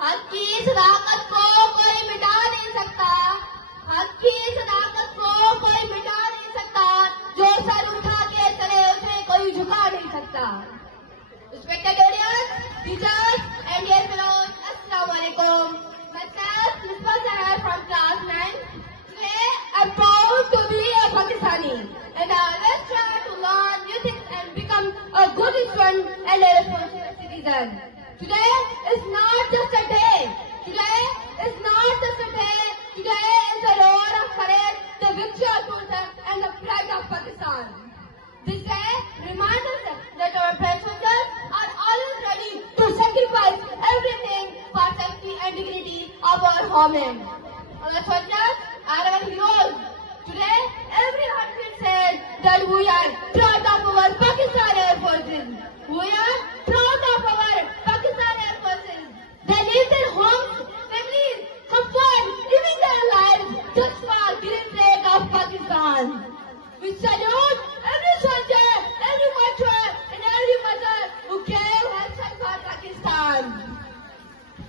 हक की सदाकत को कोई मिटा नहीं सकता, हक की सदाकत को कोई मिटा नहीं सकता, जो सर उठा के चले उसे कोई झुका नहीं सकता। Respected audience, teachers and dear fellows, Assalamu alaikum. Myself, Misbah Sahar from class 9. Today, I'm proud to be a Pakistani and let's try to learn new things and become a good student and a responsible citizen. Today is not just a day. Today is not just a day. Today is the road of courage, the victory of Tulsa and the pride of Pakistan. This day reminds us that our brave soldiers are always ready to sacrifice everything for safety and dignity of our homeland. Our soldiers are our heroes. Today, every heartbeat says that we are proud of our Pakistan Air Forces. We are proud of our Pakistan Air Forces. They leave their homes, families, comfort, living their lives just for the sake of Pakistan. We salute every soldier, every martyr, and every mother who gave herself for Pakistan.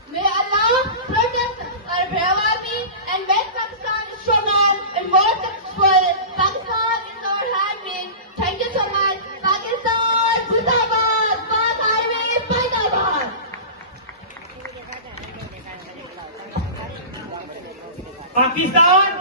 May Allah protect our brave army and make Pakistan stronger and more successful. Pakistan is our heartbeat. Thank you so much. Pakistan, Zindabad, Pak Army, Paidabad. Pakistan